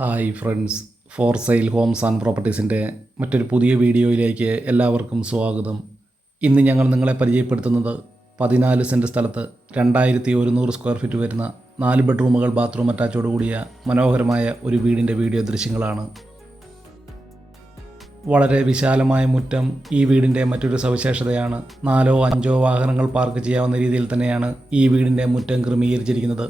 Hi friends, for sale homes and പ്രോപ്പർട്ടീസിൻ്റെ മറ്റൊരു പുതിയ വീഡിയോയിലേക്ക് എല്ലാവർക്കും സ്വാഗതം. ഇന്ന് ഞങ്ങൾ നിങ്ങളെ പരിചയപ്പെടുത്തുന്നത് 14 സെൻറ്റ് സ്ഥലത്ത് 2100 സ്ക്വയർ ഫീറ്റ് വരുന്ന 4 ബെഡ്റൂമുകൾ ബാത്റൂം അറ്റാച്ചോടുകൂടിയ മനോഹരമായ ഒരു വീടിൻ്റെ വീഡിയോ ദൃശ്യങ്ങളാണ്. വളരെ വിശാലമായ മുറ്റം ഈ വീടിൻ്റെ മറ്റൊരു സവിശേഷതയാണ്. 4-5 വാഹനങ്ങൾ പാർക്ക് ചെയ്യാവുന്ന രീതിയിൽ തന്നെയാണ് ഈ വീടിൻ്റെ മുറ്റം ക്രമീകരിച്ചിരിക്കുന്നത്.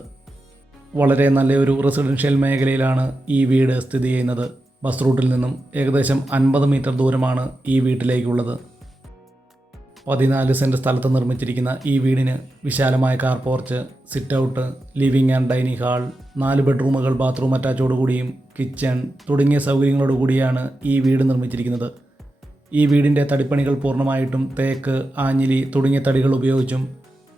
വളരെ നല്ലൊരു റെസിഡൻഷ്യൽ മേഖലയിലാണ് ഈ വീട് സ്ഥിതി ചെയ്യുന്നത്. ബസ് റൂട്ടിൽ നിന്നും ഏകദേശം 50 മീറ്റർ ദൂരമാണ് ഈ വീട്ടിലേക്കുള്ളത്. 14 സെൻറ്റ് സ്ഥലത്ത് നിർമ്മിച്ചിരിക്കുന്ന ഈ വീടിന് വിശാലമായ car porch, sit out, living and dining hall, 4 ബെഡ്റൂമുകൾ ബാത്റൂം അറ്റാച്ചോടുകൂടിയും കിച്ചൺ തുടങ്ങിയ സൗകര്യങ്ങളോടുകൂടിയാണ് ഈ വീട് നിർമ്മിച്ചിരിക്കുന്നത്. ഈ വീടിൻ്റെ തടിപ്പണികൾ പൂർണ്ണമായിട്ടും തേക്ക്, ആഞ്ഞിലി തുടങ്ങിയ തടികൾ ഉപയോഗിച്ചും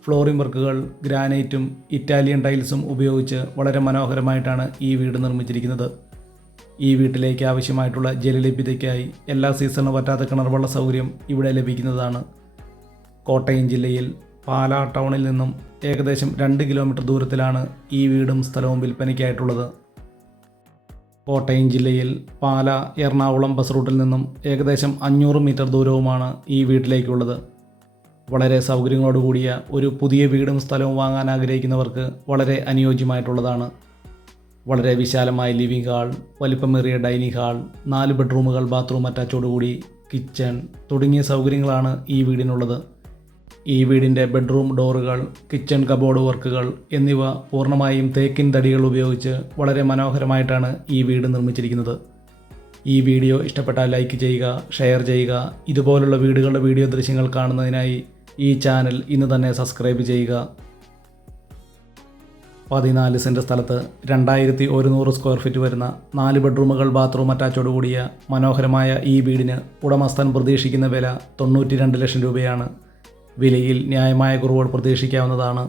ഫ്ലോറിംഗ് വർക്കുകൾ ഗ്രാനൈറ്റും ഇറ്റാലിയൻ ടൈൽസും ഉപയോഗിച്ച് വളരെ മനോഹരമായിട്ടാണ് ഈ വീട് നിർമ്മിച്ചിരിക്കുന്നത്. ഈ വീട്ടിലേക്ക് ആവശ്യമായിട്ടുള്ള ജലലഭ്യതയ്ക്കായി എല്ലാ സീസണിലും പറ്റാത്ത കിണർവെള്ള സൗകര്യം ഇവിടെ ലഭിക്കുന്നതാണ്. കോട്ടയം ജില്ലയിൽ പാലാ ടൗണിൽ നിന്നും ഏകദേശം 2 കിലോമീറ്റർ ദൂരത്തിലാണ് ഈ വീടും സ്ഥലവും വിൽപ്പനയ്ക്കായിട്ടുള്ളത്. കോട്ടയം ജില്ലയിൽ പാലാ എറണാകുളം ബസ് റൂട്ടിൽ നിന്നും ഏകദേശം 500 മീറ്റർ ദൂരവുമാണ് ഈ വീട്ടിലേക്കുള്ളത്. വളരെ സൗകര്യങ്ങളോടുകൂടിയ ഒരു പുതിയ വീടും സ്ഥലവും വാങ്ങാൻ ആഗ്രഹിക്കുന്നവർക്ക് വളരെ അനുയോജ്യമായിട്ടുള്ളതാണ്. വളരെ വിശാലമായ ലിവിംഗ് ഹാൾ, വലിപ്പമേറിയ ഡൈനിങ് ഹാൾ, 4 ബെഡ്റൂമുകൾ ബാത്റൂം അറ്റാച്ചോടുകൂടി കിച്ചൺ തുടങ്ങിയ സൗകര്യങ്ങളാണ് ഈ വീടിനുള്ളത്. ഈ വീടിൻ്റെ ബെഡ്റൂം ഡോറുകൾ, കിച്ചൺ കബോർഡ് വർക്കുകൾ എന്നിവ പൂർണ്ണമായും തേക്കിൻ തടികൾ ഉപയോഗിച്ച് വളരെ മനോഹരമായിട്ടാണ് ഈ വീട് നിർമ്മിച്ചിരിക്കുന്നത്. ഈ വീഡിയോ ഇഷ്ടപ്പെട്ടാൽ ലൈക്ക് ചെയ്യുക, ഷെയർ ചെയ്യുക. ഇതുപോലുള്ള വീടുകളുടെ വീഡിയോ ദൃശ്യങ്ങൾ കാണുന്നതിനായി ഈ ചാനൽ ഇന്ന് തന്നെ സബ്സ്ക്രൈബ് ചെയ്യുക. 14 സെൻറ്റ് സ്ഥലത്ത് 2100 സ്ക്വയർ ഫീറ്റ് വരുന്ന 4 ബെഡ്റൂമുകൾ ബാത്റൂം അറ്റാച്ചോടുകൂടിയ മനോഹരമായ ഈ വീടിന് ഉടമസ്ഥൻ പ്രതീക്ഷിക്കുന്ന വില 92 ലക്ഷം രൂപയാണ്. വിലയിൽ ന്യായമായ കുറവുകൾ പ്രതീക്ഷിക്കാവുന്നതാണ്.